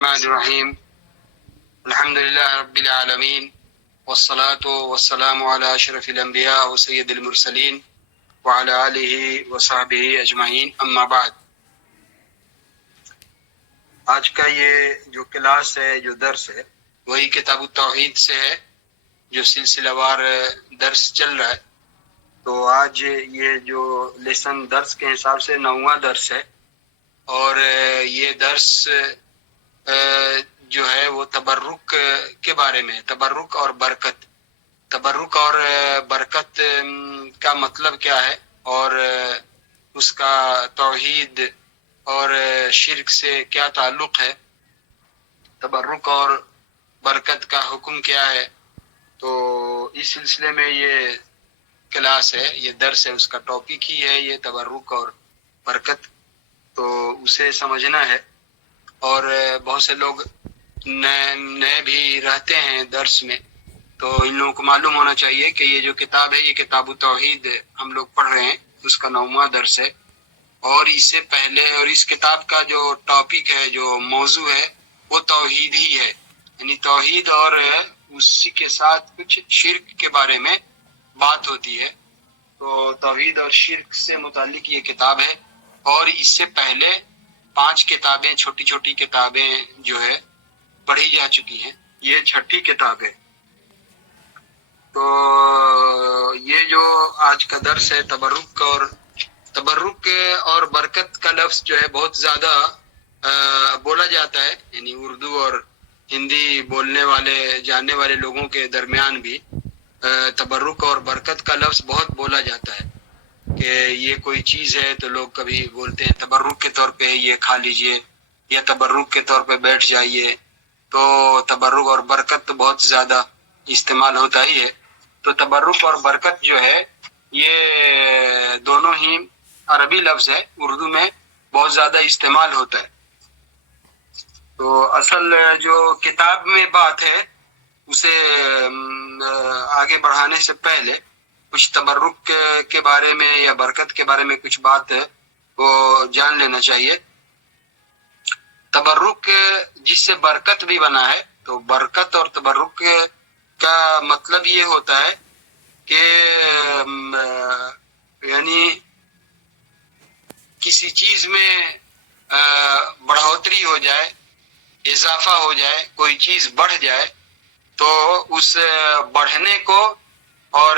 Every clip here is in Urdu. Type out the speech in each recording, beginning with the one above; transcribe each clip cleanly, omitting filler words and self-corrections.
الرحمن الرحیم الحمد للہ رب العالمین والصلاة والسلام علی اشرف الانبیاء و سید المرسلین وعلی آلہ وصحبہ اجمعین، اما بعد۔ آج کا یہ جو کلاس ہے، جو درس ہے، وہی کتاب التوحید سے ہے جو سلسلہ وار درس چل رہا ہے۔ تو آج یہ جو لیسن درس کے حساب سے 9واں درس ہے، اور یہ درس جو ہے وہ تبرک کے بارے میں، تبرک اور برکت۔ تبرک اور برکت کا مطلب کیا ہے، اور اس کا توحید اور شرک سے کیا تعلق ہے، تبرک اور برکت کا حکم کیا ہے۔ تو اس سلسلے میں یہ کلاس ہے، یہ درس ہے، اس کا ٹاپک ہی ہے یہ تبرک اور برکت۔ تو اسے سمجھنا ہے، اور بہت سے لوگ نئے بھی رہتے ہیں درس میں، تو ان لوگوں کو معلوم ہونا چاہیے کہ یہ جو کتاب ہے، یہ کتاب التوحید ہم لوگ پڑھ رہے ہیں، اس کا 9واں درس ہے۔ اور اس سے پہلے، اور اس کتاب کا جو ٹاپک ہے، جو موضوع ہے، وہ توحید ہی ہے، یعنی توحید اور اسی کے ساتھ کچھ شرک کے بارے میں بات ہوتی ہے۔ تو توحید اور شرک سے متعلق یہ کتاب ہے، اور اس سے پہلے 5 کتابیں، چھوٹی چھوٹی کتابیں جو ہے پڑھی جا چکی ہیں، یہ 6ٹھی کتاب ہے۔ تو یہ جو آج کا درس ہے تبرک اور برکت کا لفظ جو ہے بہت زیادہ بولا جاتا ہے، یعنی اردو اور ہندی بولنے والے، جاننے والے لوگوں کے درمیان بھی تبرک اور برکت کا لفظ بہت بولا جاتا ہے، کہ یہ کوئی چیز ہے تو لوگ کبھی بولتے ہیں تبرک کے طور پہ یہ کھا لیجئے، یا تبرک کے طور پہ بیٹھ جائیے۔ تو تبرک اور برکت تو بہت زیادہ استعمال ہوتا ہی ہے۔ تو تبرک اور برکت جو ہے یہ دونوں ہی عربی لفظ ہے، اردو میں بہت زیادہ استعمال ہوتا ہے۔ تو اصل جو کتاب میں بات ہے، اسے آگے بڑھانے سے پہلے کچھ تبرک کے بارے میں یا برکت کے بارے میں کچھ بات وہ جان لینا چاہیے۔ تبرک جس سے برکت بھی بنا ہے، تو برکت اور تبرک کا مطلب یہ ہوتا ہے کہ یعنی کسی چیز میں بڑھوتری ہو جائے، اضافہ ہو جائے، کوئی چیز بڑھ جائے، تو اس بڑھنے کو اور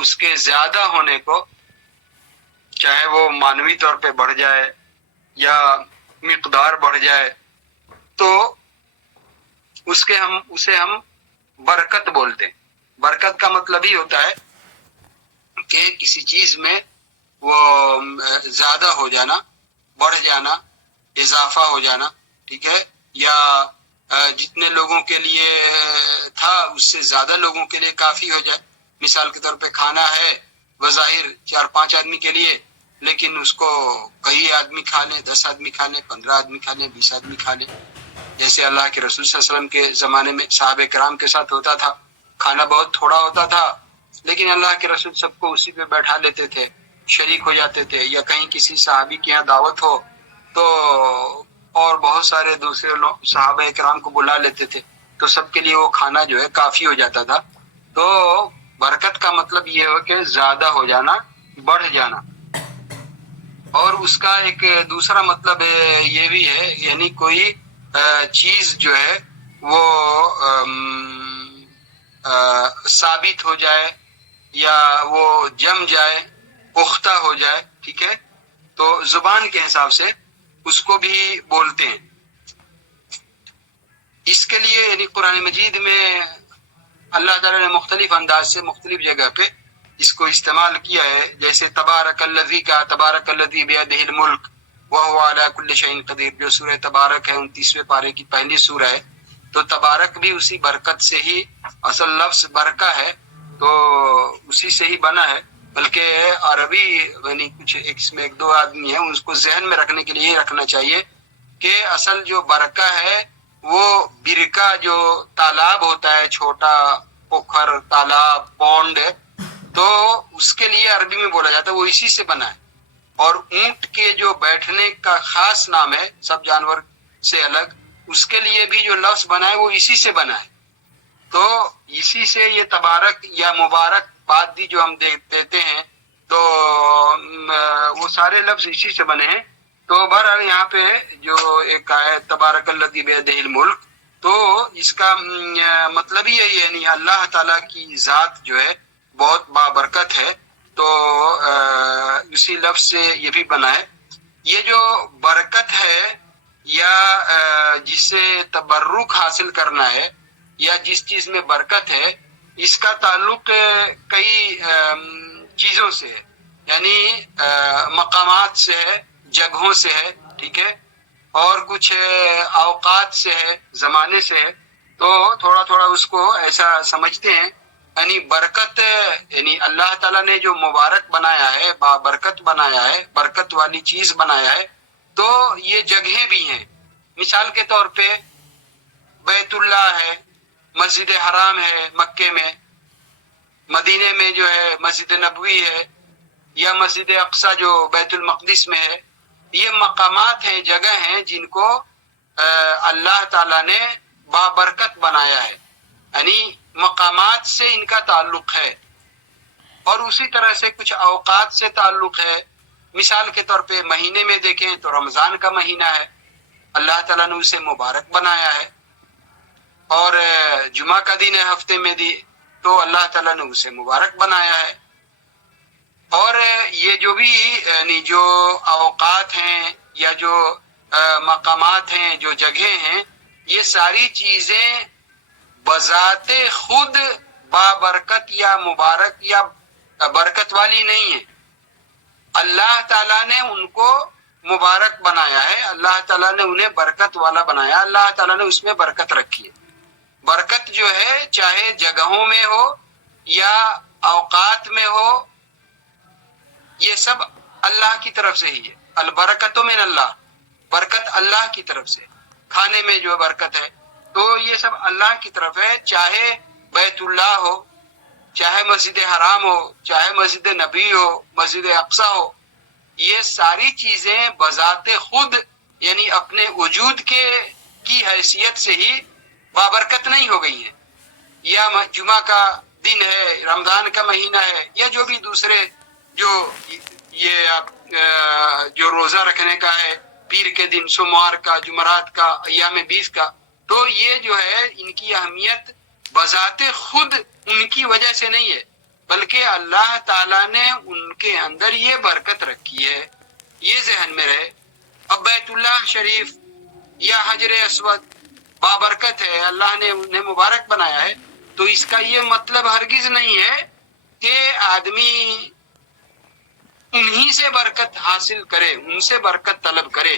اس کے زیادہ ہونے کو، چاہے وہ معنوی طور پہ بڑھ جائے یا مقدار بڑھ جائے، تو اسے ہم برکت بولتے ہیں۔ برکت کا مطلب ہی ہوتا ہے کہ کسی چیز میں وہ زیادہ ہو جانا، بڑھ جانا، اضافہ ہو جانا، ٹھیک ہے، یا جتنے لوگوں کے لیے تھا اس سے زیادہ لوگوں کے لیے کافی ہو جائے۔ مثال کے طور پہ کھانا ہے بظاہر 4-5 آدمی کے لیے، لیکن اس کو کئی آدمی کھا لیں، 10 آدمی کھا لیں، 15 آدمی کھا لیں، 20 آدمی کھا لیں۔ جیسے اللہ کے رسول صلی اللہ علیہ وسلم کے زمانے میں صحابہ کرام کے ساتھ ہوتا تھا، کھانا بہت تھوڑا ہوتا تھا، لیکن اللہ کے رسول سب کو اسی پہ بیٹھا لیتے تھے، شریک ہو جاتے تھے۔ یا کہیں کسی صحابی کے یہاں دعوت ہو تو اور بہت سارے دوسرے لوگ صحابہ کرام کو بلا لیتے تھے، تو سب کے لیے وہ کھانا جو ہے کافی ہو جاتا تھا۔ تو برکت کا مطلب یہ ہو کہ زیادہ ہو جانا، بڑھ جانا۔ اور اس کا ایک دوسرا مطلب یہ بھی ہے، یعنی کوئی چیز جو ہے وہ ثابت ہو جائے، یا وہ جم جائے، پختہ ہو جائے، ٹھیک ہے، تو زبان کے حساب سے اس کو بھی بولتے ہیں۔ اس کے لیے یعنی قرآن مجید میں اللہ تعالیٰ نے مختلف انداز سے مختلف جگہ پہ اس کو استعمال کیا ہے، جیسے تبارک الذی کا، تبارک الذی بیدہ الملک وہو علی کل شیء قدیر، جو سورہ تبارک ہے، 29ویں پارے کی پہلی سورہ ہے۔ تو تبارک بھی اسی برکت سے ہی، اصل لفظ برکہ ہے تو اسی سے ہی بنا ہے، بلکہ عربی یعنی کچھ اس میں 1-2 آدمی ہیں، اس کو ذہن میں رکھنے کے لیے یہ رکھنا چاہیے کہ اصل جو برکہ ہے وہ برکہ جو تالاب ہوتا ہے، چھوٹا پوکھر، تالاب، پونڈ، تو اس کے لیے عربی میں بولا جاتا ہے، وہ اسی سے بنا ہے۔ اور اونٹ کے جو بیٹھنے کا خاص نام ہے سب جانور سے الگ، اس کے لیے بھی جو لفظ بنا ہے وہ اسی سے بنا ہے. تو اسی سے یہ تبارک یا مبارک بات بھی جو ہم دیتے ہیں تو وہ سارے لفظ اسی سے بنے ہیں. تو بہرحال یہاں پہ جو ایک آیت تبارک الذی بیدہ الملک، تو اس کا مطلب ہی یہی ہے، یعنی اللہ تعالیٰ کی ذات جو ہے بہت بابرکت ہے. تو اسی لفظ سے یہ بھی بنا ہے. یہ جو برکت ہے یا جس سے تبرک حاصل کرنا ہے یا جس چیز میں برکت ہے، اس کا تعلق کئی چیزوں سے ہے، یعنی مقامات سے ہے، جگہوں سے ہے، ٹھیک ہے، اور کچھ اوقات سے ہے، زمانے سے ہے. تو تھوڑا تھوڑا اس کو ایسا سمجھتے ہیں، یعنی برکت، یعنی اللہ تعالیٰ نے جو مبارک بنایا ہے، بابرکت بنایا ہے، برکت والی چیز بنایا ہے، تو یہ جگہیں بھی ہیں. مثال کے طور پہ بیت اللہ ہے، مسجد حرام ہے مکے میں، مدینے میں جو ہے مسجد نبوی ہے، یا مسجد اقصی جو بیت المقدس میں ہے. یہ مقامات ہیں، جگہ ہیں جن کو اللہ تعالیٰ نے بابرکت بنایا ہے، یعنی مقامات سے ان کا تعلق ہے. اور اسی طرح سے کچھ اوقات سے تعلق ہے. مثال کے طور پہ مہینے میں دیکھیں تو رمضان کا مہینہ ہے، اللہ تعالیٰ نے اسے مبارک بنایا ہے. اور جمعہ کا دن ہے ہفتے میں دی تو اللہ تعالیٰ نے اسے مبارک بنایا ہے. اور یہ جو بھی یعنی جو اوقات ہیں یا جو مقامات ہیں، جو جگہیں ہیں، یہ ساری چیزیں بذات خود بابرکت یا مبارک یا برکت والی نہیں ہے. اللہ تعالیٰ نے ان کو مبارک بنایا ہے، اللہ تعالیٰ نے انہیں برکت والا بنایا، اللہ تعالیٰ نے اس میں برکت رکھی ہے. برکت جو ہے چاہے جگہوں میں ہو یا اوقات میں ہو، یہ سب اللہ کی طرف سے ہی ہے. البرکت من اللہ، برکت اللہ کی طرف سے. کھانے میں جو برکت ہے تو یہ سب اللہ کی طرف ہے، چاہے بیت اللہ ہو، چاہے مسجد حرام ہو، چاہے مسجد نبی ہو، مسجد اقصی ہو. یہ ساری چیزیں بذات خود یعنی اپنے وجود کی حیثیت سے ہی بابرکت نہیں ہو گئی ہیں. یا جمعہ کا دن ہے، رمضان کا مہینہ ہے، یا جو بھی دوسرے جو یہ جو روزہ رکھنے کا ہے، پیر کے دن، سوموار کا، جمعرات کا، ایام 20 کا، تو یہ جو ہے ان کی اہمیت بذات خود ان کی وجہ سے نہیں ہے، بلکہ اللہ تعالیٰ نے ان کے اندر یہ برکت رکھی ہے. یہ ذہن میں رہے. اب بیت اللہ شریف یا حجر اسود بابرکت ہے، اللہ نے انہیں مبارک بنایا ہے، تو اس کا یہ مطلب ہرگز نہیں ہے کہ آدمی انہی سے برکت حاصل کرے، ان سے برکت طلب کرے،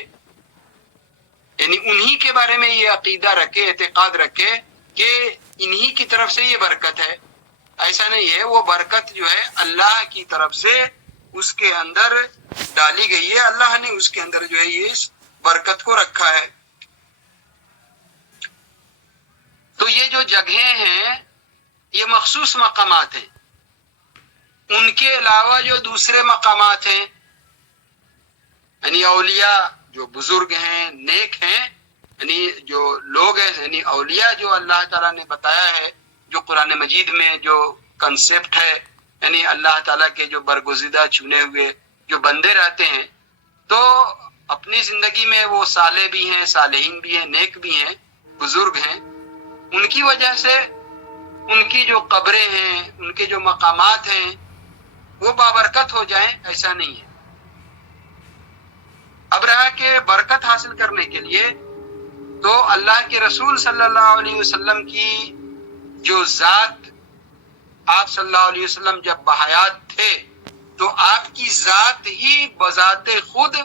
یعنی انہی کے بارے میں یہ عقیدہ رکھے، اعتقاد رکھے کہ انہی کی طرف سے یہ برکت ہے. ایسا نہیں ہے. وہ برکت جو ہے اللہ کی طرف سے اس کے اندر ڈالی گئی ہے، اللہ نے اس کے اندر جو ہے یہ اس برکت کو رکھا ہے. تو یہ جو جگہیں ہیں یہ مخصوص مقامات ہیں. ان کے علاوہ جو دوسرے مقامات ہیں، یعنی اولیاء جو بزرگ ہیں، نیک ہیں، یعنی جو لوگ ہیں، یعنی اولیاء جو اللہ تعالیٰ نے بتایا ہے، جو قرآن مجید میں جو کنسیپٹ ہے، یعنی اللہ تعالیٰ کے جو برگزیدہ چنے ہوئے جو بندے رہتے ہیں، تو اپنی زندگی میں وہ صالح بھی ہیں، صالحین بھی ہیں، نیک بھی ہیں، بزرگ ہیں. ان کی وجہ سے ان کی جو قبریں ہیں، ان کے جو مقامات ہیں، وہ بابرکت ہو جائیں، ایسا نہیں ہے. اب رہا کہ برکت حاصل کرنے کے لیے تو اللہ کے رسول صلی اللہ علیہ وسلم کی جو ذات، آپ صلی اللہ علیہ وسلم جب بحیات تھے تو آپ کی ذات ہی بذات خود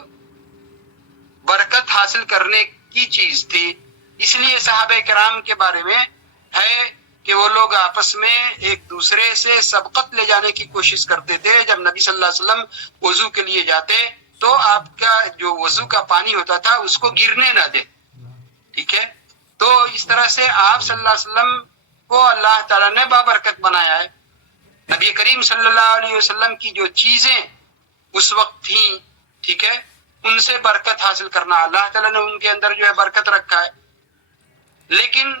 برکت حاصل کرنے کی چیز تھی. اس لیے صحابہ کرام کے بارے میں ہے کہ وہ لوگ آپس میں ایک دوسرے سے سبقت لے جانے کی کوشش کرتے تھے. جب نبی صلی اللہ علیہ وسلم وضو کے لیے جاتے تو آپ کا جو وضو کا پانی ہوتا تھا اس کو گرنے نہ دے، ٹھیک ہے. تو اس طرح سے آپ صلی اللہ علیہ وسلم کو اللہ تعالیٰ نے بابرکت بنایا ہے. نبی کریم صلی اللہ علیہ وسلم کی جو چیزیں اس وقت تھیں، ٹھیک ہے، ان سے برکت حاصل کرنا، اللہ تعالیٰ نے ان کے اندر جو ہے برکت رکھا ہے. لیکن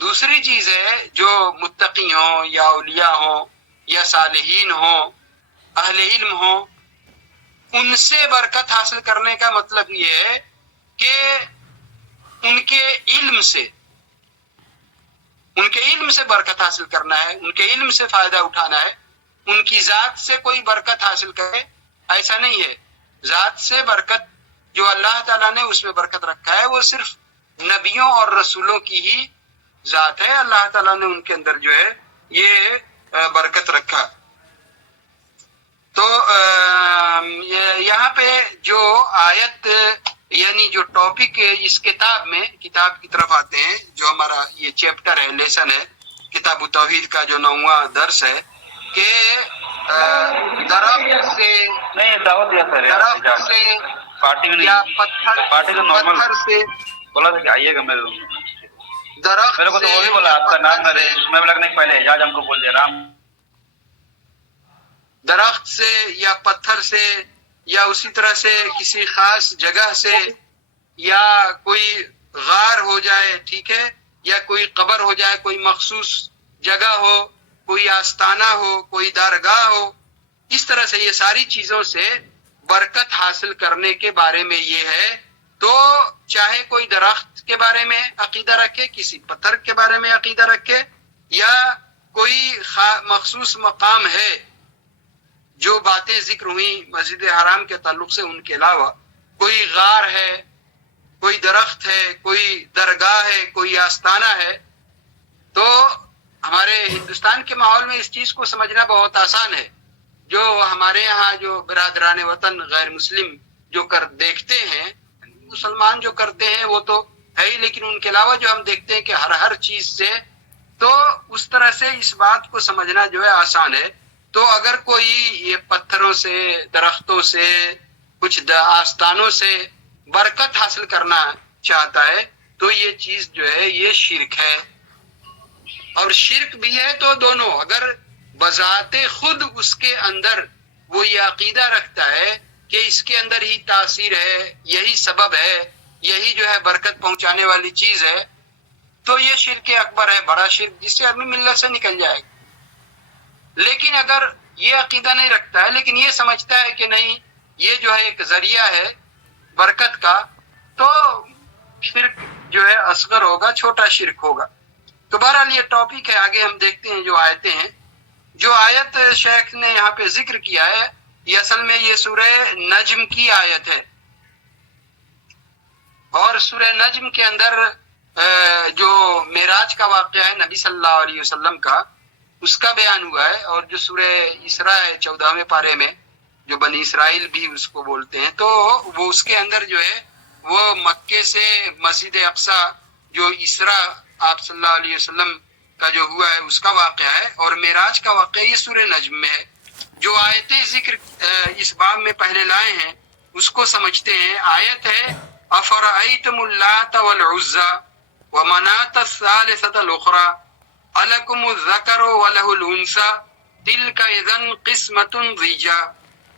دوسری چیز ہے جو متقی ہوں یا اولیاء ہوں یا صالحین ہوں، اہل علم ہوں، ان سے برکت حاصل کرنے کا مطلب یہ ہے کہ ان کے علم سے برکت حاصل کرنا ہے، ان کے علم سے فائدہ اٹھانا ہے، ان کی ذات سے کوئی برکت حاصل کرے ایسا نہیں ہے۔ ذات سے برکت جو اللہ تعالیٰ نے اس میں برکت رکھا ہے وہ صرف نبیوں اور رسولوں کی ہی ذات ہے، اللہ تعالیٰ نے ان کے اندر جو ہے یہ برکت رکھا۔ تو یہاں پہ جو آیت یعنی جو ٹاپک اس کتاب کی طرف آتے ہیں، جو ہمارا یہ چیپٹر ہے، لیسن ہے کتاب توحید کا جو 9واں درس ہے، کہ درخت سے یا پتھر سے بولا تھا کہ آئیے گا میرے روم میں، درخت میرے کو تو وہی بولا آپ کا نام نہ رہے، میں بولا نہیں پہلے اعجاز ہم کو بول دیا رام، درخت سے یا پتھر سے یا اسی طرح سے کسی خاص جگہ سے یا کوئی غار ہو جائے، ٹھیک ہے، یا کوئی قبر ہو جائے، کوئی مخصوص جگہ ہو، کوئی آستانہ ہو، کوئی درگاہ ہو، اس طرح سے یہ ساری چیزوں سے برکت حاصل کرنے کے بارے میں یہ ہے۔ تو چاہے کوئی درخت کے بارے میں عقیدہ رکھے، کسی پتھر کے بارے میں عقیدہ رکھے، یا کوئی مخصوص مقام ہے، جو باتیں ذکر ہوئی مسجد حرام کے تعلق سے، ان کے علاوہ کوئی غار ہے، کوئی درخت ہے، کوئی درگاہ ہے، کوئی آستانہ ہے، تو ہمارے ہندوستان کے ماحول میں اس چیز کو سمجھنا بہت آسان ہے۔ جو ہمارے یہاں جو برادران وطن غیر مسلم جو دیکھتے ہیں، مسلمان جو کرتے ہیں وہ تو ہے ہی، لیکن ان کے علاوہ جو ہم دیکھتے ہیں کہ ہر چیز سے، تو اس طرح سے اس بات کو سمجھنا جو ہے آسان ہے۔ تو اگر کوئی یہ پتھروں سے، درختوں سے، کچھ آستانوں سے برکت حاصل کرنا چاہتا ہے تو یہ چیز جو ہے یہ شرک ہے، اور شرک بھی ہے تو دونوں، اگر بذات خود اس کے اندر وہ یہ عقیدہ رکھتا ہے کہ اس کے اندر ہی تاثیر ہے، یہی سبب ہے، یہی جو ہے برکت پہنچانے والی چیز ہے، تو یہ شرک اکبر ہے، بڑا شرک، جس سے آدمی ملت سے نکل جائے گا۔ لیکن اگر یہ عقیدہ نہیں رکھتا ہے، لیکن یہ سمجھتا ہے کہ نہیں یہ جو ہے ایک ذریعہ ہے برکت کا، تو شرک جو ہے اصغر ہوگا، چھوٹا شرک ہوگا۔ تو بہرحال یہ ٹاپک ہے، آگے ہم دیکھتے ہیں جو آیتیں ہیں۔ جو آیت شیخ نے یہاں پہ ذکر کیا ہے، یہ اصل میں یہ سورہ نجم کی آیت ہے، اور سورہ نجم کے اندر جو معراج کا واقعہ ہے نبی صلی اللہ علیہ وسلم کا، اس کا بیان ہوا ہے، اور جو سورہ اسراء ہے 14ویں پارے میں، جو بنی اسرائیل بھی اس کو بولتے ہیں، تو وہ اس کے اندر جو ہے وہ مکے سے مسجد اقصی جو اسراء آپ صلی اللہ علیہ وسلم کا جو ہوا ہے اس کا واقعہ ہے، اور معراج کا واقعہ یہ سورہ نجم میں ہے۔ جو آیتیں ذکر اس باب میں پہلے لائے ہیں اس کو سمجھتے ہیں۔ آیت ہے افرأیتم اللات والعزى ومناة الثالثة الأخرى ألكم الذكر وله الأنثى تلك إذا قسمة ضيزى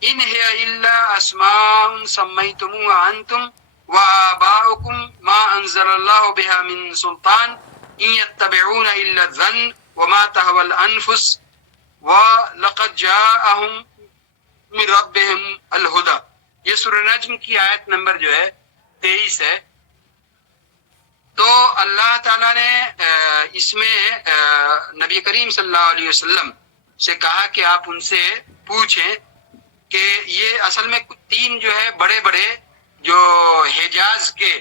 إن هي إلا أسماء سميتموها أنتم وآباؤكم ما أنزل الله بها من سلطان إن يتبعون إلا الظن وما تهوى الأنفس وَلَقَدْ جَاءَهُمْ مِنْ رَبِّهِمْ الْهُدَى، یہ سورہ نجم کی آیت نمبر جو ہے 23 ہے۔ تو اللہ تعالیٰ نے اس میں نبی کریم صلی اللہ علیہ وسلم سے کہا کہ آپ ان سے پوچھیں کہ یہ اصل میں تین جو ہے بڑے بڑے جو حجاز کے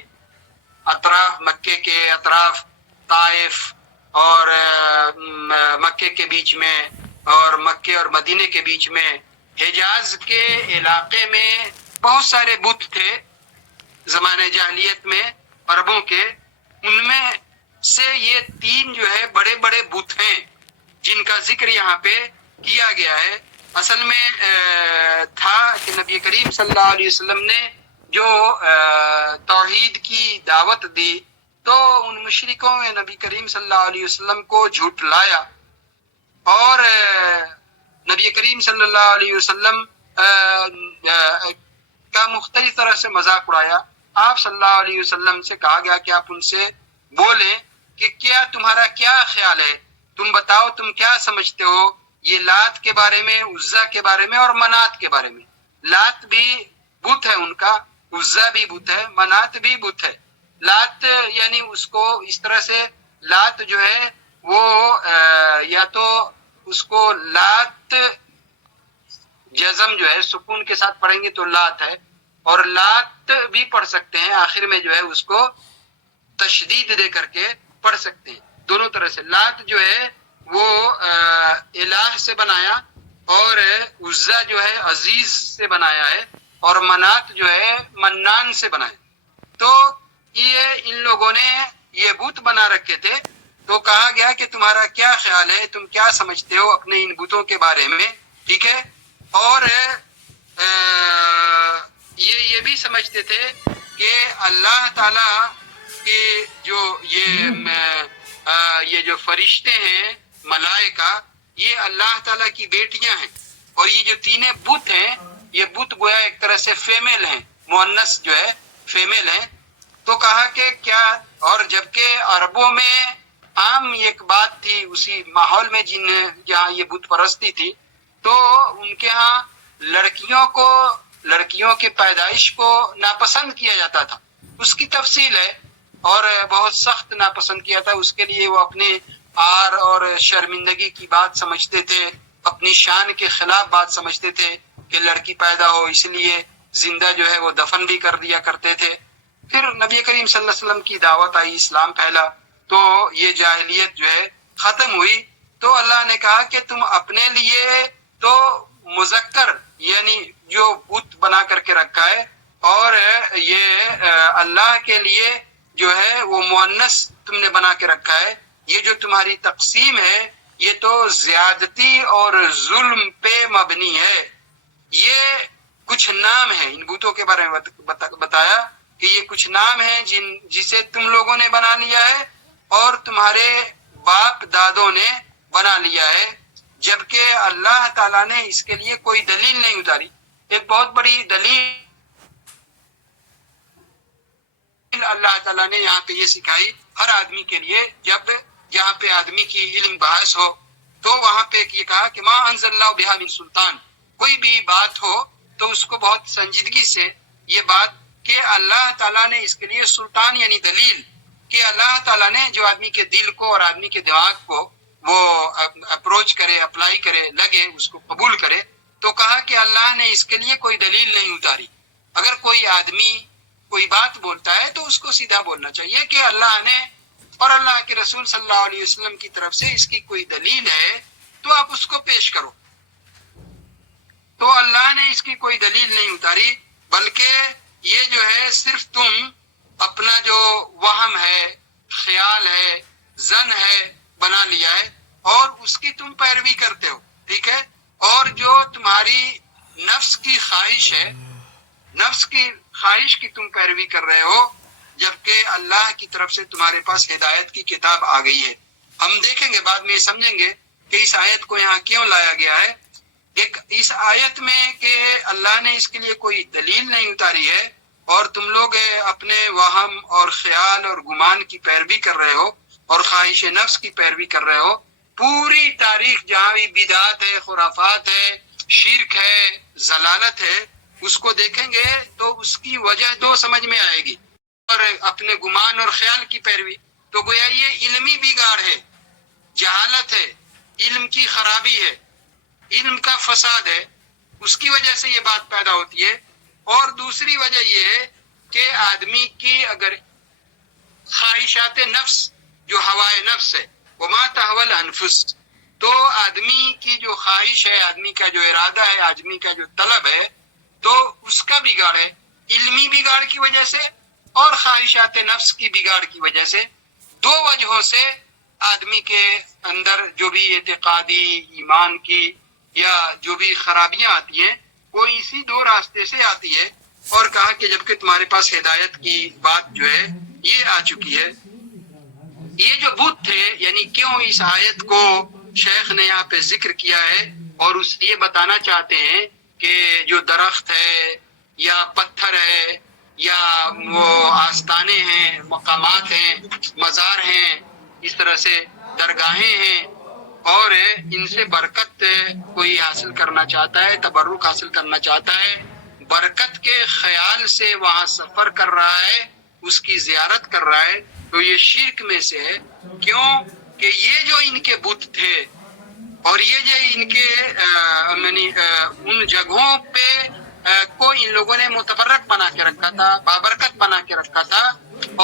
اطراف، مکے کے اطراف، طائف اور مکے کے بیچ میں، اور مکے اور مدینے کے بیچ میں، حجاز کے علاقے میں بہت سارے بت تھے زمانے جاہلیت میں عربوں کے، ان میں سے یہ تین جو ہے بڑے بڑے بت ہیں جن کا ذکر یہاں پہ کیا گیا ہے۔ اصل میں تھا کہ نبی کریم صلی اللہ علیہ وسلم نے جو توحید کی دعوت دی تو ان مشرکوں میں نبی کریم صلی اللہ علیہ وسلم کو جھٹلایا، اور نبی کریم صلی اللہ علیہ وسلم کا مختلف طرح سے مذاق اڑایا۔ آپ صلی اللہ علیہ وسلم سے کہا گیا کہ آپ ان سے بولیں کہ کیا تمہارا کیا خیال ہے، تم بتاؤ تم کیا سمجھتے ہو یہ لات کے بارے میں، عزا کے بارے میں اور منات کے بارے میں۔ لات بھی بت ہے ان کا، عزا بھی بت ہے، منات بھی بت ہے۔ لات یعنی اس کو اس طرح سے لات جو ہے وہ یا تو اس کو لات جزم جو ہے سکون کے ساتھ پڑھیں گے تو لات ہے، اور لات بھی پڑھ سکتے ہیں، آخر میں جو ہے اس کو تشدید دے کر کے پڑھ سکتے ہیں۔ دونوں طرح سے لات جو ہے وہ الہ سے بنایا، اور عزا جو ہے عزیز سے بنایا ہے، اور منات جو ہے منان سے بنایا۔ تو یہ ان لوگوں نے یہ بت بنا رکھے تھے، تو کہا گیا کہ تمہارا کیا خیال ہے، تم کیا سمجھتے ہو اپنے ان بتوں کے بارے میں، ٹھیک ہے۔ اور یہ بھی سمجھتے تھے کہ اللہ تعالی کے جو یہ جو فرشتے ہیں ملائکہ، یہ اللہ تعالیٰ کی بیٹیاں ہیں، اور یہ جو تینے بت ہیں یہ بت گویا ایک طرح سے فیمیل ہیں، مؤنث جو ہے فیمیل ہیں۔ تو کہا کہ کیا، اور جبکہ عربوں میں عام ایک بات تھی اسی ماحول میں جہاں یہ بت پرستی تھی، تو ان کے ہاں لڑکیوں کی پیدائش کو ناپسند کیا جاتا تھا۔ اس کی تفصیل ہے، اور بہت سخت ناپسند کیا تھا، اس کے لیے وہ اپنے آر اور شرمندگی کی بات سمجھتے تھے، اپنی شان کے خلاف بات سمجھتے تھے کہ لڑکی پیدا ہو، اس لیے زندہ جو ہے وہ دفن بھی کر دیا کرتے تھے۔ پھر نبی کریم صلی اللہ علیہ وسلم کی دعوت آئی، اسلام پھیلا، تو یہ جاہلیت جو ہے ختم ہوئی۔ تو اللہ نے کہا کہ تم اپنے لیے تو مذکر یعنی جو بت بنا کر کے رکھا ہے، اور یہ اللہ کے لیے جو ہے وہ مؤنث تم نے بنا کے رکھا ہے، یہ جو تمہاری تقسیم ہے یہ تو زیادتی اور ظلم پہ مبنی ہے۔ یہ کچھ نام ہیں ان بتوں کے بارے میں بتایا کہ یہ کچھ نام ہیں جسے تم لوگوں نے بنا لیا ہے اور تمہارے باپ دادوں نے بنا لیا ہے، جبکہ اللہ تعالیٰ نے اس کے لیے کوئی دلیل نہیں اتاری۔ ایک بہت بڑی دلیل اللہ تعالیٰ نے یہاں پہ یہ سکھائی ہر آدمی کے لیے، جب یہاں پہ آدمی کی علم بحث ہو تو وہاں پہ یہ کہا کہ ما انزل اللہ بہا من سلطان، کوئی بھی بات ہو تو اس کو بہت سنجیدگی سے یہ بات کہ اللہ تعالیٰ نے اس کے لیے سلطان یعنی دلیل، کہ اللہ تعالیٰ نے جو آدمی کے دل کو اور آدمی کے دماغ کو وہ اپروچ کرے، اپلائی کرے، لگے، اس کو قبول کرے، تو کہا کہ اللہ نے اس کے لیے کوئی دلیل نہیں اتاری۔ اگر کوئی آدمی کوئی بات بولتا ہے تو اس کو سیدھا بولنا چاہیے کہ اللہ نے اور اللہ کے رسول صلی اللہ علیہ وسلم کی طرف سے اس کی کوئی دلیل ہے تو آپ اس کو پیش کرو۔ تو اللہ نے اس کی کوئی دلیل نہیں اتاری، بلکہ یہ جو ہے صرف تم اپنا جو وہم ہے، خیال ہے، ظن ہے بنا لیا ہے، اور اس کی تم پیروی کرتے ہو، ٹھیک ہے۔ اور جو تمہاری نفس کی خواہش ہے، نفس کی خواہش کی تم پیروی کر رہے ہو، جبکہ اللہ کی طرف سے تمہارے پاس ہدایت کی کتاب آ گئی ہے۔ ہم دیکھیں گے بعد میں سمجھیں گے کہ اس آیت کو یہاں کیوں لایا گیا ہے۔ ایک اس آیت میں کہ اللہ نے اس کے لیے کوئی دلیل نہیں اتاری ہے، اور تم لوگ اپنے وہم اور خیال اور گمان کی پیروی کر رہے ہو اور خواہش نفس کی پیروی کر رہے ہو۔ پوری تاریخ جہاں بھی بدعات ہے، خرافات ہے، شرک ہے، ضلالت ہے، اس کو دیکھیں گے تو اس کی وجہ دو سمجھ میں آئے گی، اور اپنے گمان اور خیال کی پیروی، تو گویا یہ علمی بگاڑ ہے، جہالت ہے، علم کی خرابی ہے، علم کا فساد ہے، اس کی وجہ سے یہ بات پیدا ہوتی ہے۔ اور دوسری وجہ یہ ہے کہ آدمی کی اگر خواہشات نفس جو ہوائے نفس ہے، وما تهوى الانفس، تو آدمی کی جو خواہش ہے، آدمی کا جو ارادہ ہے، آدمی کا جو طلب ہے، تو اس کا بگاڑ ہے، علمی بگاڑ کی وجہ سے اور خواہشات نفس کی بگاڑ کی وجہ سے۔ دو وجہوں سے آدمی کے اندر جو بھی اعتقادی ایمان کی یا جو بھی خرابیاں آتی ہیں وہ اسی دو راستے سے آتی ہے، اور کہا کہ جبکہ تمہارے پاس ہدایت کی بات جو ہے یہ آ چکی ہے۔ یہ جو بت تھے، یعنی کیوں اس آیت کو شیخ نے یہاں پہ ذکر کیا ہے، اور اس یہ بتانا چاہتے ہیں کہ جو درخت ہے یا پتھر ہے یا وہ آستانے ہیں، مقامات ہیں، مزار ہیں، اس طرح سے درگاہیں ہیں اور ان سے برکت کوئی حاصل کرنا چاہتا ہے، تبرک حاصل کرنا چاہتا ہے، برکت کے خیال سے وہاں سفر کر رہا ہے، اس کی زیارت کر رہا ہے، تو یہ شرک میں سے ہے۔ کیوں کہ یہ جو ان کے بت تھے اور یہ جو ان کے ان جگہوں پہ کو ان لوگوں نے متبرک بنا کے رکھا تھا، بابرکت بنا کے رکھا تھا۔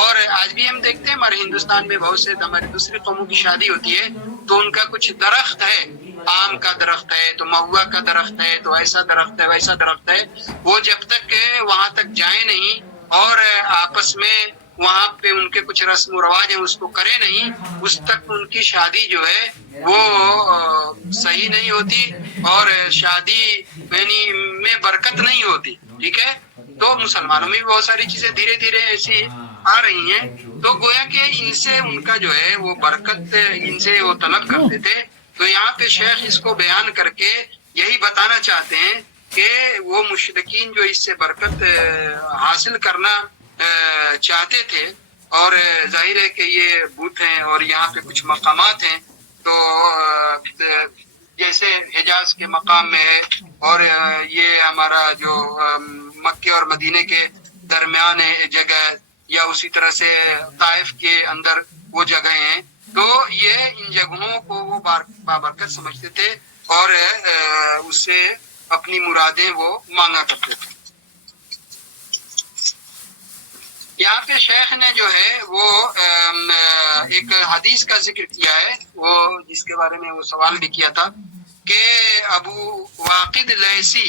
اور آج بھی ہم دیکھتے ہیں ہمارے ہندوستان میں بہت سے ہماری دوسری قوموں کی شادی ہوتی ہے تو ان کا کچھ درخت ہے، آم کا درخت ہے تو مہوا کا درخت ہے تو ایسا درخت ہے ویسا درخت ہے، وہ جب تک وہاں تک جائے نہیں اور آپس میں وہاں پہ ان کے کچھ رسم و رواج ہیں اس کو کرے نہیں، اس تک ان کی شادی جو ہے وہ صحیح نہیں ہوتی اور شادی میں برکت نہیں ہوتی، ٹھیک ہے۔ تو مسلمانوں میں بھی بہت ساری چیزیں دھیرے دھیرے ایسی آ رہی ہیں، تو گویا کہ ان سے ان کا جو ہے وہ برکت ان سے وہ طلب کرتے تھے۔ تو یہاں پہ شیخ اس کو بیان کر کے یہی بتانا چاہتے ہیں کہ وہ مشرکین جو اس سے برکت حاصل کرنا چاہتے تھے، اور ظاہر ہے کہ یہ بت ہیں اور یہاں پہ کچھ مقامات ہیں، تو جیسے حجاز کے مقام میں ہے اور یہ ہمارا جو مکے اور مدینے کے درمیان جگہ یا اسی طرح سے طائف کے اندر وہ جگہیں ہیں، تو یہ ان جگہوں کو وہ بابرکت سمجھتے تھے اور اس سے اپنی مرادیں وہ مانگا کرتے تھے۔ یہاں پہ شیخ نے جو ہے وہ ایک حدیث کا ذکر کیا ہے، وہ جس کے بارے میں وہ سوال بھی کیا تھا کہ ابو واقد لیثی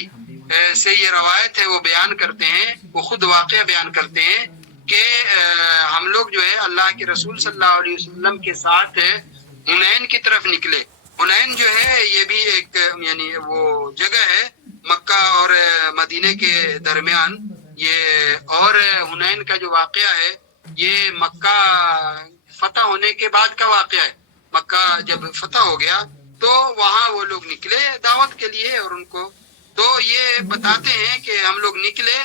سے یہ روایت ہے، وہ بیان کرتے ہیں، وہ خود واقعہ بیان کرتے ہیں کہ ہم لوگ جو ہے اللہ کے رسول صلی اللہ علیہ وسلم کے ساتھ حنین کی طرف نکلے۔ حنین جو ہے یہ بھی ایک یعنی وہ جگہ ہے مکہ اور مدینے کے درمیان یہ، اور حنین کا جو واقعہ ہے یہ مکہ فتح ہونے کے بعد کا واقعہ ہے۔ مکہ جب فتح ہو گیا تو وہاں وہ لوگ نکلے دعوت کے لیے، اور ان کو تو یہ بتاتے ہیں کہ ہم لوگ نکلے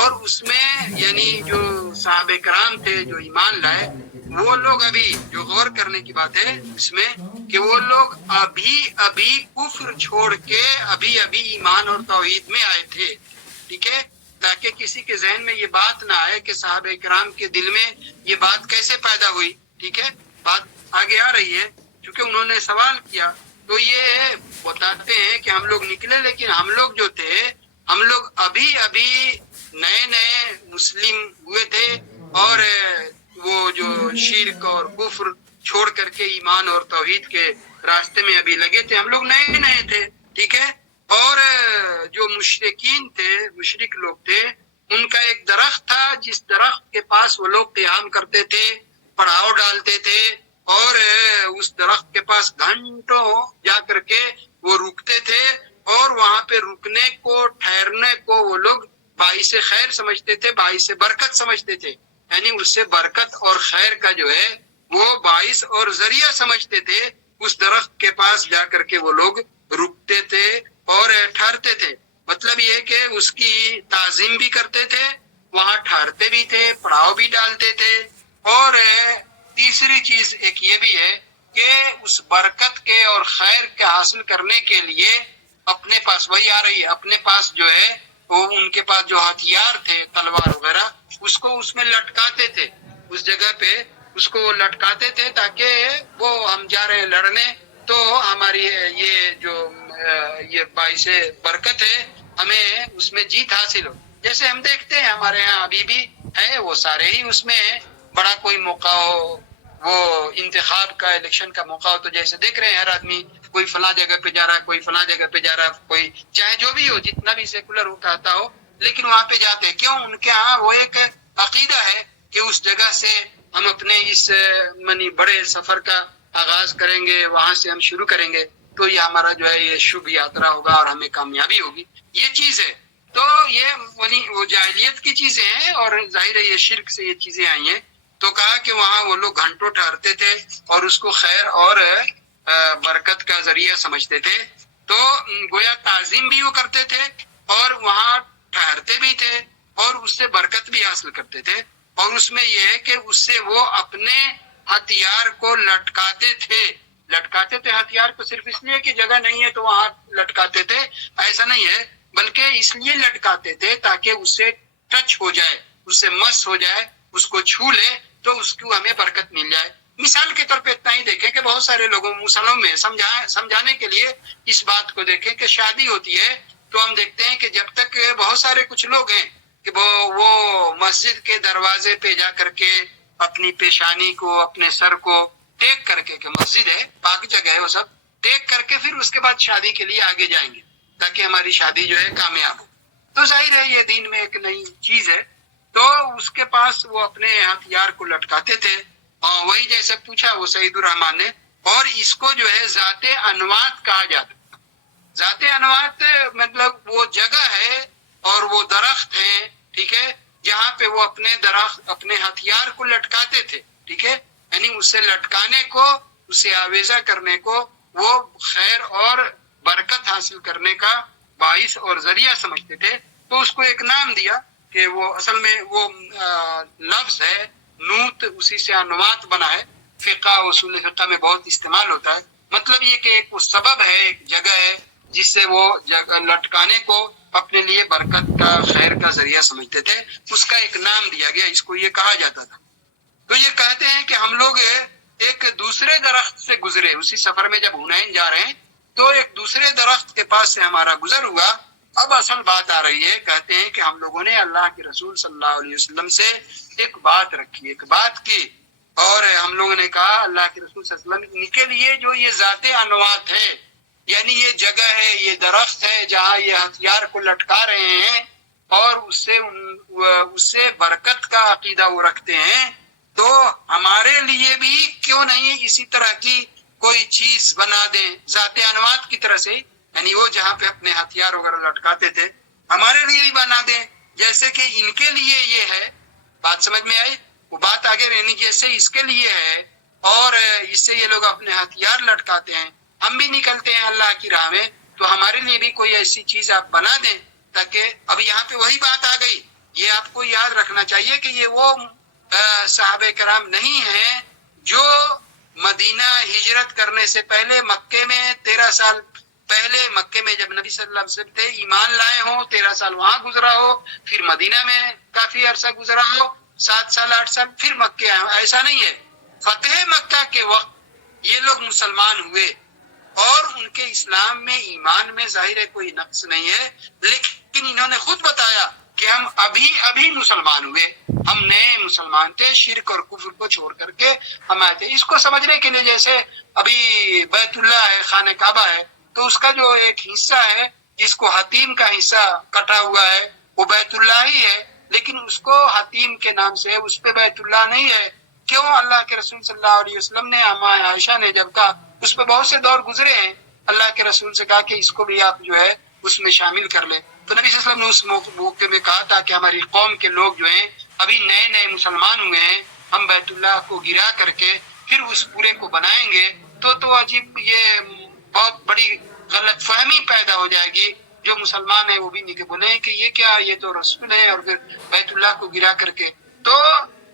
اور اس میں یعنی جو صحابہ کرام تھے جو ایمان لائے، وہ لوگ ابھی جو غور کرنے کی بات ہے اس میں کہ وہ لوگ ابھی کفر چھوڑ کے ابھی ایمان اور توحید میں آئے تھے، ٹھیک ہے، تاکہ کسی کے ذہن میں یہ بات نہ آئے کہ صحابہ کرام کے دل میں یہ بات کیسے پیدا ہوئی، ٹھیک ہے، بات آگے آ رہی ہے چونکہ انہوں نے سوال کیا۔ تو یہ بتاتے ہیں کہ ہم لوگ نکلے لیکن ہم لوگ جو تھے ہم لوگ ابھی نئے مسلم ہوئے تھے اور وہ جو شرک اور کفر چھوڑ کر کے ایمان اور توحید کے راستے میں ابھی لگے تھے، ہم لوگ نئے تھے، ٹھیک ہے۔ اور جو مشرکین تھے، مشرک لوگ تھے، ان کا ایک درخت تھا جس درخت کے پاس وہ لوگ قیام کرتے تھے، پڑاؤ ڈالتے تھے اور اس درخت کے پاس گھنٹوں جا کر کے وہ رکتے تھے، اور وہاں پہ رکنے کو ٹھہرنے کو وہ لوگ باعث خیر سمجھتے تھے، باعث برکت سمجھتے تھے، یعنی اس سے برکت اور خیر کا جو ہے وہ باعث اور ذریعہ سمجھتے تھے۔ اس درخت کے پاس جا کر کے وہ لوگ رکتے تھے اور ٹھہرتے تھے، مطلب یہ کہ اس کی تعظیم بھی کرتے تھے، وہاں ٹھہرتے بھی تھے، پڑاؤ بھی ڈالتے تھے، اور تیسری چیز ایک یہ بھی ہے کہ اس برکت کے اور خیر کے حاصل کرنے کے لیے اپنے پاس وہی آ رہی ہے، اپنے پاس جو ہے وہ ان کے پاس جو ہتھیار تھے تلوار وغیرہ اس کو اس میں لٹکاتے تھے، اس جگہ پہ اس کو لٹکاتے تھے تاکہ وہ ہم جا رہے ہیں لڑنے تو ہماری یہ جو یہ باعث برکت ہے ہمیں اس میں جیت حاصل ہو۔ جیسے ہم دیکھتے ہیں ہمارے یہاں ابھی بھی ہے، وہ سارے ہی اس میں بڑا کوئی موقع ہو، وہ انتخاب کا الیکشن کا موقع ہو تو جیسے دیکھ رہے ہیں ہر آدمی کوئی فلاں جگہ پہ جا رہا ہے، کوئی فلاں جگہ پہ جا رہا ہے، کوئی چاہے جو بھی ہو جتنا بھی سیکولر ہو کہتا ہو لیکن وہاں پہ جاتے ہیں۔ کیوں؟ ان کے ہاں وہ ایک عقیدہ ہے کہ اس جگہ سے ہم اپنے اس بڑے سفر کا آغاز کریں گے، وہاں سے ہم شروع کریں گے تو یہ ہمارا جو ہے یہ شبھ یاترا ہوگا اور ہمیں کامیابی ہوگی، یہ چیز ہے۔ تو یہ وہ جاہلیت کی چیزیں ہیں اور ظاہر ہے یہ شرک سے یہ چیزیں آئی ہیں۔ تو کہا کہ وہاں وہ لوگ گھنٹوں ٹھہرتے تھے اور اس کو خیر اور برکت کا ذریعہ سمجھتے تھے، تو گویا تعظیم بھی وہ کرتے تھے اور وہاں ٹھہرتے بھی تھے اور اس سے برکت بھی حاصل کرتے تھے، اور اس میں یہ ہے کہ اس سے وہ اپنے ہتھیار کو لٹکاتے تھے ہتھیار کو صرف اس لیے کہ جگہ نہیں ہے تو وہاں لٹکاتے تھے، ایسا نہیں ہے، بلکہ اس لیے لٹکاتے تھے تاکہ اس سے ٹچ ہو جائے، اس سے مس ہو جائے، اس کو چھو لے تو اس کو ہمیں برکت مل جائے۔ مثال کے طور پہ اتنا ہی دیکھیں کہ بہت سارے لوگوں مسلمانوں میں سمجھانے کے لیے اس بات کو دیکھیں کہ شادی ہوتی ہے تو ہم دیکھتے ہیں کہ جب تک بہت سارے کچھ لوگ ہیں کہ وہ مسجد کے دروازے پہ جا کر کے اپنی پیشانی کو، اپنے سر کو ٹیک کر کے، کہ مسجد ہے، پاک جگہ ہے، وہ سب ٹیک کر کے پھر اس کے بعد شادی کے لیے آگے جائیں گے تاکہ ہماری شادی جو ہے کامیاب ہو۔ تو ظاہر ہے یہ دین میں ایک نئی چیز ہے، تو اس کے پاس وہ اپنے ہتھیار کو لٹکاتے تھے، اور وہی جیسے پوچھا وہ سعید الرحمان نے، اور اس کو جو ہے ذات انوات کہا جاتا ہے۔ ذات انوات مطلب وہ جگہ ہے اور وہ درخت ہے، ٹھیک ہے، جہاں پہ وہ اپنے ہتھیار کو لٹکاتے تھے، ٹھیک ہے، یعنی اسے لٹکانے کو، اسے آویزہ کرنے کو وہ خیر اور برکت حاصل کرنے کا باعث اور ذریعہ سمجھتے تھے، تو اس کو ایک نام دیا کہ وہ اصل میں وہ لفظ ہے نوت، اسی سے انوات بنا ہے، فقہ اصول فقہ میں بہت استعمال ہوتا ہے۔ مطلب یہ کہ ایک سبب ہے، ایک جگہ ہے جس سے وہ لٹکانے کو اپنے لیے برکت کا، خیر کا ذریعہ سمجھتے تھے، اس کا ایک نام دیا گیا، اس کو یہ کہا جاتا تھا۔ تو یہ کہتے ہیں کہ ہم لوگ ایک دوسرے درخت سے گزرے، اسی سفر میں جب حنین جا رہے ہیں تو ایک دوسرے درخت کے پاس سے ہمارا گزر ہوا۔ اب اصل بات آ رہی ہے، کہتے ہیں کہ ہم لوگوں نے اللہ کے رسول صلی اللہ علیہ وسلم سے ایک بات رکھی، ایک بات کی، اور ہم لوگوں نے کہا اللہ کے رسول صلی اللہ علیہ وسلم کے لیے جو یہ ذات انوات ہے، یعنی یہ جگہ ہے، یہ درخت ہے جہاں یہ ہتھیار کو لٹکا رہے ہیں اور اس سے برکت کا عقیدہ وہ رکھتے ہیں، تو ہمارے لیے بھی کیوں نہیں اسی طرح کی کوئی چیز بنا دیں ذات انوات کی طرح سے، یعنی وہ جہاں پہ اپنے ہتھیار وغیرہ لٹکاتے تھے ہمارے لیے بھی بنا دیں، جیسے کہ ان کے لیے یہ ہے۔ بات سمجھ میں آئی؟ وہ بات آگے رہنی، جیسے اس کے لیے ہے اور اس سے یہ لوگ اپنے ہتھیار لٹکاتے ہیں، ہم بھی نکلتے ہیں اللہ کی راہ میں، تو ہمارے لیے بھی کوئی ایسی چیز آپ بنا دیں تاکہ، اب یہاں پہ وہی بات آ گئی، یہ آپ کو یاد رکھنا چاہیے کہ یہ وہ صحابہ کرام نہیں ہیں جو مدینہ ہجرت کرنے سے پہلے مکے میں 13 سال پہلے، مکے میں جب نبی صلی اللہ علیہ وسلم تھے ایمان لائے ہوں، 13 سال وہاں گزرا ہو، پھر مدینہ میں کافی عرصہ گزرا ہو، 7 سال 8 سال، پھر مکے آئے ہوں، ایسا نہیں ہے۔ فتح مکہ کے وقت یہ لوگ مسلمان ہوئے اور ان کے اسلام میں، ایمان میں ظاہر ہے کوئی نقص نہیں ہے، لیکن انہوں نے خود بتایا کہ ہم ابھی مسلمان ہوئے، ہم نئے مسلمان تھے، شرک اور کفر کو چھوڑ کر کے ہم آئے تھے۔ اس کو سمجھنے کے لیے جیسے ابھی بیت اللہ ہے، خانہ کعبہ ہے، تو اس کا جو ایک حصہ ہے جس کو حتیم کا حصہ کٹا ہوا ہے وہ بیت اللہ ہی ہے، لیکن اس کو حتیم کے نام سے اس پہ بیت اللہ نہیں ہے۔ کیوں؟ اللہ کے رسول صلی اللہ علیہ وسلم نے، اما عائشہ نے جب کہا، اس پہ بہت سے دور گزرے ہیں، اللہ کے رسول سے کہا کہ اس کو بھی آپ جو ہے اس میں شامل کر لیں، تو نبی صلی اللہ علیہ وسلم نے اس موقع میں کہا تھا کہ ہماری قوم کے لوگ جو ہیں ابھی نئے مسلمان ہوئے ہیں، ہم بیت اللہ کو گرا کر کے پھر اس پورے کو بنائیں گے، تو عجیب، یہ بہت بڑی غلط فہمی پیدا ہو جائے گی، جو مسلمان ہیں وہ بھی نہیں بولیں کہ یہ کیا، یہ تو رسول ہے اور پھر بیت اللہ کو گرا کر کے۔ تو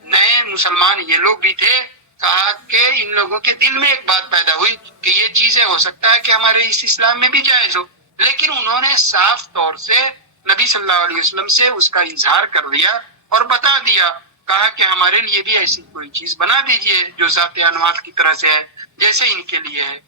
نئے مسلمان یہ لوگ بھی تھے، کہا کہ ان لوگوں کے دل میں ایک بات پیدا ہوئی کہ یہ چیزیں ہو سکتا ہے کہ ہمارے اس اسلام میں بھی جائز ہو، لیکن انہوں نے صاف طور سے نبی صلی اللہ علیہ وسلم سے اس کا اظہار کر دیا اور بتا دیا، کہا کہ ہمارے لیے بھی ایسی کوئی چیز بنا دیجئے جو ذات انوات کی طرح سے ہے جیسے ان کے لیے ہے۔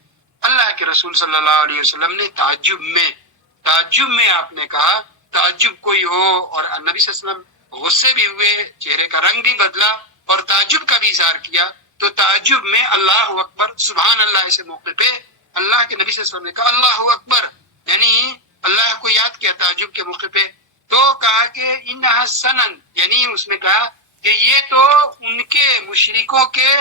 اللہ کے رسول صلی اللہ علیہ وسلم نے تعجب میں آپ نے کہا، تعجب کوئی ہو، اور نبی صلی اللہ علیہ وسلم غصے بھی ہوئے، چہرے کا رنگ بھی بدلا اور تعجب کا بھی اظہار کیا، تو تعجب میں اللہ اکبر، سبحان اللہ، ایسے موقع پہ اللہ کے نبی صلی اللہ علیہ وسلم نے کہا اللہ اکبر، یعنی اللہ کو یاد کیا تعجب کے موقع پہ، تو کہا کہ انہا سنن، یعنی اس نے کہا کہ یہ تو ان کے مشرکوں کے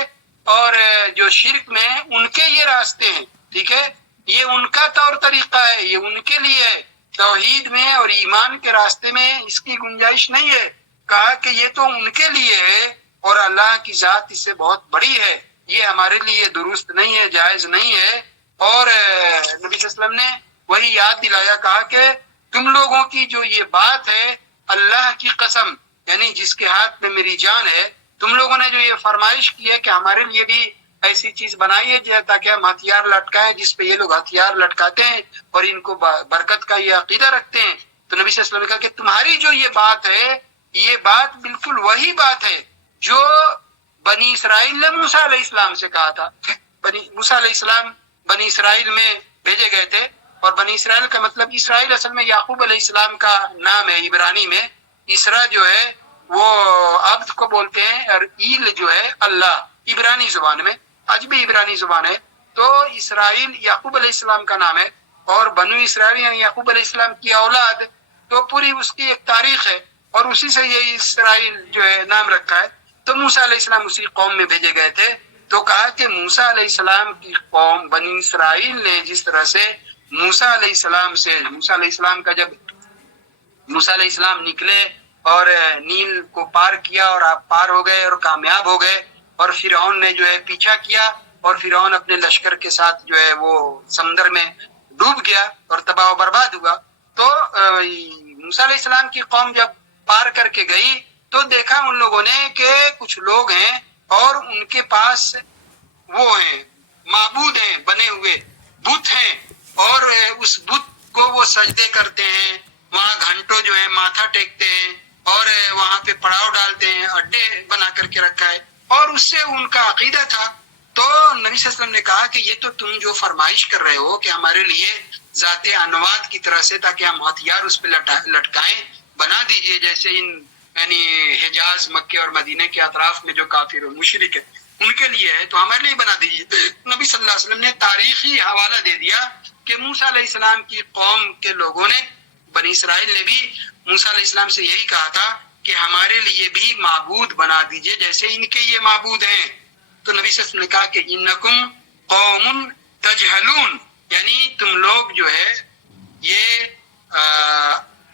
اور جو شرک میں ان کے یہ راستے ہیں، ٹھیک ہے، یہ ان کا طور طریقہ ہے، یہ ان کے لیے ہے، توحید میں اور ایمان کے راستے میں اس کی گنجائش نہیں ہے۔ کہا کہ یہ تو ان کے لیے ہے اور اللہ کی ذات اس سے بہت بڑی ہے، یہ ہمارے لیے درست نہیں ہے، جائز نہیں ہے۔ اور نبی صلی اللہ علیہ وسلم نے وہی یاد دلایا، کہا کہ تم لوگوں کی جو یہ بات ہے، اللہ کی قسم، یعنی جس کے ہاتھ میں میری جان ہے، تم لوگوں نے جو یہ فرمائش کی ہے کہ ہمارے لیے بھی ایسی چیز بنائی ہے تاکہ ہم ہتھیار لٹکائیں، جس پہ یہ لوگ ہتھیار لٹکاتے ہیں اور ان کو برکت کا یہ عقیدہ رکھتے ہیں. تو نبی صلی اللہ علیہ وسلم نے کہا کہ تمہاری جو یہ بات ہے، یہ بات بالکل وہی بات ہے جو بنی اسرائیل نے موسیٰ علیہ السلام سے کہا تھا. موسیٰ علیہ السلام بنی اسرائیل میں بھیجے گئے تھے، اور بنی اسرائیل کا مطلب اسرائیل اصل میں یعقوب علیہ السلام کا نام ہے. عبرانی میں اسرا جو ہے وہ عبد کو بولتے ہیں، اور ایل جو ہے اللہ، عبرانی زبان میں، آج بھی عبرانی زبان ہے. تو اسرائیل یعقوب علیہ السلام کا نام ہے، اور بنو اسرائیل یعنی یعقوب علیہ السلام کی اولاد، تو پوری اس کی ایک تاریخ ہے، اور اسی سے یہ اسرائیل جو ہے نام رکھا ہے. تو موسیٰ علیہ السلام اسی قوم میں بھیجے گئے تھے. تو کہا کہ موسیٰ علیہ السلام کی قوم بنی اسرائیل نے جس طرح سے موسیٰ علیہ السلام سے، موسیٰ علیہ السلام کا جب موسیٰ علیہ السلام نکلے اور نیل کو پار کیا اور آپ پار ہو گئے اور کامیاب ہو گئے، اور فرعون نے جو ہے پیچھا کیا، اور فرعون اپنے لشکر کے ساتھ جو ہے وہ سمندر میں ڈوب گیا اور تباہ و برباد ہوا. تو موسیٰ علیہ السلام کی قوم جب پار کر کے گئی تو دیکھا ان لوگوں نے کہ کچھ لوگ ہیں اور ان کے پاس وہ ہیں معبود ہیں، بنے ہوئے بت ہیں، اور اس بت کو وہ سجدے کرتے ہیں، وہاں گھنٹوں جو ہے ماتھا ٹیکتے ہیں، اور وہاں پہ پڑاؤ ڈالتے ہیں، اڈے بنا کر کے رکھا ہے، اور اس سے ان کا عقیدہ تھا. تو نبی صلی اللہ علیہ وسلم نے کہا کہ یہ تو تم جو فرمائش کر رہے ہو کہ ہمارے لیے ذات انواد کی طرح سے تاکہ ہم ہتھیار اس پہ لٹکائیں بنا دیجئے، جیسے ان یعنی حجاز، مکے اور مدینے کے اطراف میں جو کافر و مشرک ہے ان کے لیے ہے، تو ہمارے لیے بنا دیجیے. نبی صلی اللہ علیہ وسلم نے تاریخی حوالہ دے دیا کہ موسیٰ علیہ السلام کی قوم کے لوگوں نے، بنی اسرائیل نے بھی موسیٰ علیہ السلام سے یہی کہا تھا کہ ہمارے لیے بھی معبود بنا دیجیے جیسے ان کے یہ معبود ہیں. تو نبی صلی اللہ علیہ وسلم نے کہا کہ انکم قوم تجہلون، یعنی تم لوگ جو ہے یہ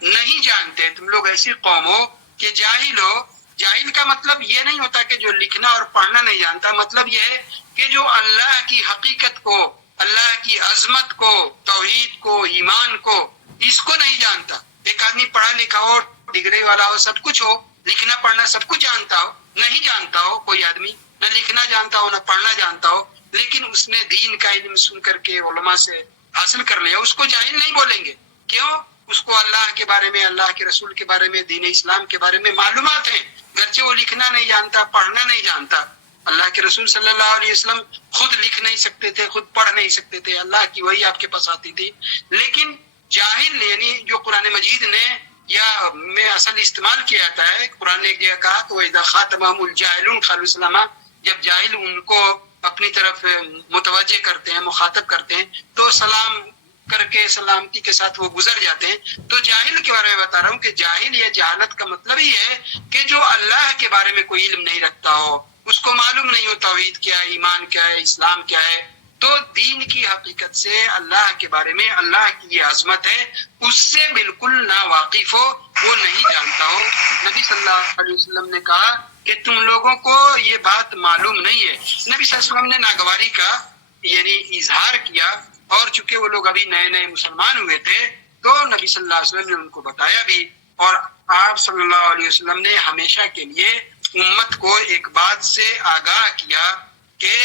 نہیں جانتے، تم لوگ ایسی قوم ہو کہ جاہل ہو. جاہل کا مطلب یہ نہیں ہوتا کہ جو لکھنا اور پڑھنا نہیں جانتا، مطلب یہ ہے کہ جو اللہ کی حقیقت کو، اللہ کی عظمت کو، توحید کو، ایمان کو، اس کو نہیں جانتا. ایک آدمی پڑھا لکھا ہو، ڈگری والا ہو، سب کچھ ہو، لکھنا پڑھنا سب کچھ جانتا ہو، نہیں جانتا ہو کوئی آدمی، نہ لکھنا جانتا ہو نہ پڑھنا جانتا ہو، لیکن اس نے دین کا علم سن کر کے علماء سے حاصل کر لیا، اس کو جاہل نہیں بولیں گے. کیوں؟ اس کو اللہ کے بارے میں، اللہ کے رسول کے بارے میں، دین اسلام کے بارے میں معلومات ہیں، گرچہ وہ لکھنا نہیں جانتا، پڑھنا نہیں جانتا. اللہ کے رسول صلی اللہ علیہ وسلم خود لکھ نہیں سکتے تھے، خود پڑھ نہیں سکتے تھے، اللہ کی وحی آپ کے پاس آتی تھی. لیکن جاہل یعنی جو قرآن مجید نے یا میں اصل استعمال کیا جاتا ہے، قرآن نے ایک جگہ کہا کہ وَإِذَا خَاطَبَهُمُ الْجَاهِلُونَ قَالُوا سَلَامًا، جب جاہل ان کو اپنی طرف متوجہ کرتے ہیں، مخاطب کرتے ہیں، تو سلام کر کے سلامتی کے ساتھ وہ گزر جاتے ہیں. تو جاہل کے بارے میں بتا رہا ہوں کہ جاہل یا جہالت کا مطلب ہی ہے کہ جو اللہ کے بارے میں کوئی علم نہیں رکھتا ہو، اس کو معلوم نہیں ہو توحید کیا ہے، ایمان کیا ہے، اسلام کیا ہے، تو دین کی حقیقت سے، اللہ کے بارے میں، اللہ کی یہ عظمت ہے، اس سے بالکل نا واقف ہو، وہ نہیں جانتا ہو. نبی صلی اللہ علیہ وسلم نے کہا کہ تم لوگوں کو یہ بات معلوم نہیں ہے. نبی صلی اللہ علیہ وسلم نے ناگواری کا یعنی اظہار کیا، اور چونکہ وہ لوگ ابھی نئے نئے مسلمان ہوئے تھے تو نبی صلی اللہ علیہ وسلم نے ان کو بتایا بھی، اور آپ صلی اللہ علیہ وسلم نے ہمیشہ کے لیے امت کو ایک بات سے آگاہ کیا کہ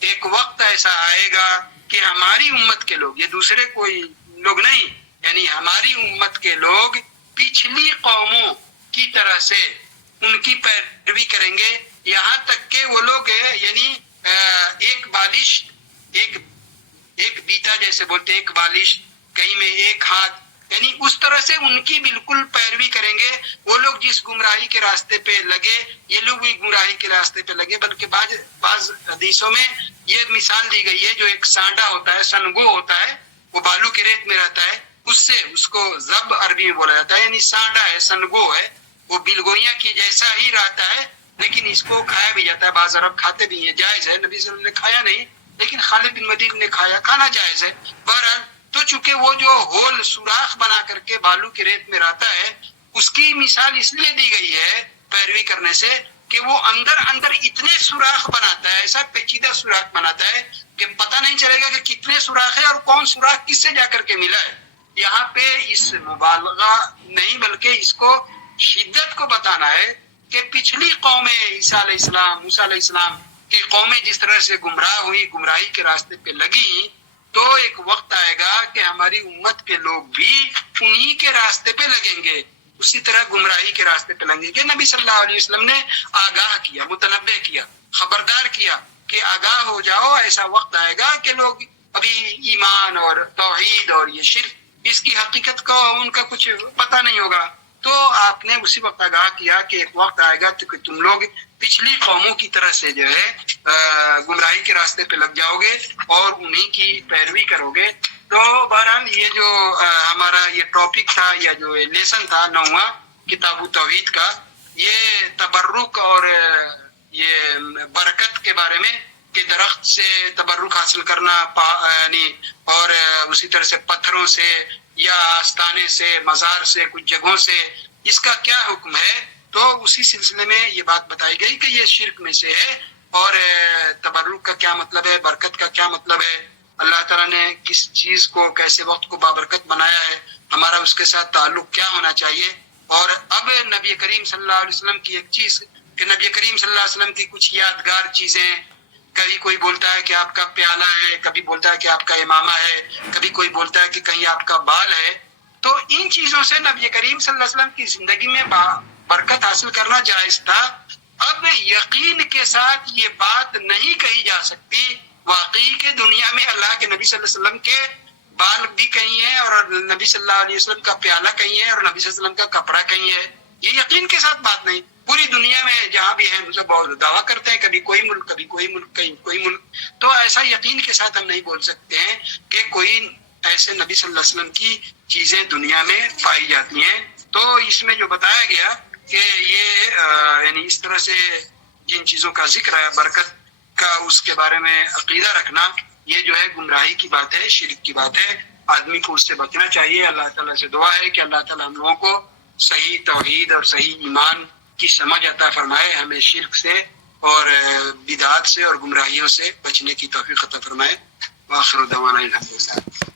ایک وقت ایسا آئے گا کہ ہماری امت کے لوگ، یہ دوسرے کوئی لوگ نہیں، یعنی ہماری امت کے لوگ پچھلی قوموں کی طرح سے ان کی پیروی کریں گے، یہاں تک کہ وہ لوگ یعنی ایک بالش، ایک بیتا جیسے بولتے، ایک بالش، کہیں میں ایک ہاتھ، یعنی اس طرح سے ان کی بالکل پیروی کریں گے. وہ لوگ جس گمراہی کے راستے پہ لگے، یہ لوگ بھی گمراہی کے راستے پہ لگے. بلکہ بعض حدیثوں میں یہ مثال دی گئی ہے، جو ایک سانڈا ہوتا ہے، سنگو ہوتا ہے، وہ بالو کے ریت میں رہتا ہے، اس کو زب عربی میں بولا جاتا ہے، یعنی سانڈا ہے، سنگو ہے، وہ بلگوئیاں کی جیسا ہی رہتا ہے، لیکن اس کو کھایا بھی جاتا ہے، بعض عرب کھاتے بھی ہیں، جائز ہے. نبی صلی اللہ علیہ وسلم نے کھایا نہیں، لیکن خالد بن ولید نے کھایا، کھانا جائز ہے. بہرحال تو چونکہ وہ جو ہول سوراخ بنا کر کے بالو کی ریت میں رہتا ہے، اس کی مثال اس لیے دی گئی ہے پیروی کرنے سے کہ وہ اندر اتنے سوراخ بناتا ہے، ایسا پیچیدہ سوراخ بناتا ہے کہ پتہ نہیں چلے گا کہ کتنے سوراخ ہے اور کون سوراخ کس سے جا کر کے ملا ہے. یہاں پہ اس مبالغہ نہیں بلکہ اس کو شدت کو بتانا ہے کہ پچھلی قومیں عیسیٰ علیہ السلام، موسیٰ علیہ السلام کی قومیں جس طرح سے گمراہ ہوئی، گمراہی کے راستے پہ لگی، تو ایک وقت آئے گا کہ ہماری امت کے لوگ بھی انہی کے راستے پہ لگیں گے، اسی طرح گمراہی کے راستے پہ لگیں گے۔ نبی صلی اللہ علیہ وسلم نے آگاہ کیا، متنبہ کیا، خبردار کیا کہ آگاہ ہو جاؤ، ایسا وقت آئے گا کہ لوگ ابھی ایمان اور توحید اور یہ شرک، اس کی حقیقت کو ان کا کچھ پتہ نہیں ہوگا۔ تو آپ نے اسی وقت آگاہ کیا کہ ایک وقت آئے گا کہ تم لوگ پچھلی قوموں کی طرح سے جو ہے گمراہی کے راستے پہ لگ جاؤ گے اور انہی کی پیروی کرو گے۔ تو بہرحال یہ جو ہمارا یہ ٹاپک تھا یا جو لیسن تھا 9واں کتاب توحید کا، یہ تبرک اور یہ برکت کے بارے میں کہ درخت سے تبرک حاصل کرنا، یعنی اور اسی طرح سے پتھروں سے یا آستانے سے، مزار سے، کچھ جگہوں سے، اس کا کیا حکم ہے۔ تو اسی سلسلے میں یہ بات بتائی گئی کہ یہ شرک میں سے ہے، اور تبرک کا کیا مطلب ہے، برکت کا کیا مطلب ہے، اللہ تعالیٰ نے کس چیز کو، کیسے وقت کو بابرکت بنایا ہے، ہمارا اس کے ساتھ تعلق کیا ہونا چاہیے۔ اور اب نبی کریم صلی اللہ علیہ وسلم کی ایک چیز کہ نبی کریم صلی اللہ علیہ وسلم کی کچھ یادگار چیزیں، کبھی کوئی بولتا ہے کہ آپ کا پیالہ ہے، کبھی بولتا ہے کہ آپ کا امامہ ہے، کبھی کوئی بولتا ہے کہ کہیں آپ کا بال ہے، تو ان چیزوں سے نبی کریم صلی اللہ علیہ وسلم کی زندگی میں برکت حاصل کرنا جائز تھا۔ اب یقین کے ساتھ یہ بات نہیں کہی جا سکتی واقعی کہ دنیا میں اللہ کے نبی صلی اللہ علیہ وسلم کے بال بھی کہیں ہے اور نبی صلی اللہ علیہ وسلم کا پیالہ کہیں ہے اور نبی صلی اللہ علیہ وسلم کا کپڑا کہیں ہے، یہ یقین کے ساتھ بات نہیں۔ پوری دنیا میں جہاں بھی ہے اسے بہت دعویٰ کرتے ہیں، کبھی کوئی ملک، کبھی کوئی ملک، کہیں کوئی ملک، تو ایسا یقین کے ساتھ ہم نہیں بول سکتے ہیں کہ کوئی ایسے نبی صلی اللہ علیہ وسلم کی چیزیں دنیا میں پائی جاتی ہیں۔ تو اس میں جو بتایا گیا کہ یہ یعنی اس طرح سے جن چیزوں کا ذکر ہے برکت کا، اس کے بارے میں عقیدہ رکھنا، یہ جو ہے گمراہی کی بات ہے، شرک کی بات ہے، آدمی کو اس سے بچنا چاہیے۔ اللہ تعالیٰ سے دعا ہے کہ اللہ تعالیٰ ہم لوگوں کو صحیح توحید اور صحیح ایمان کی سمجھ عطا فرمائے، ہمیں شرک سے اور بدعات سے اور گمراہیوں سے بچنے کی توفیق عطا فرمائے۔ وآخر دعوانا الحمدللہ۔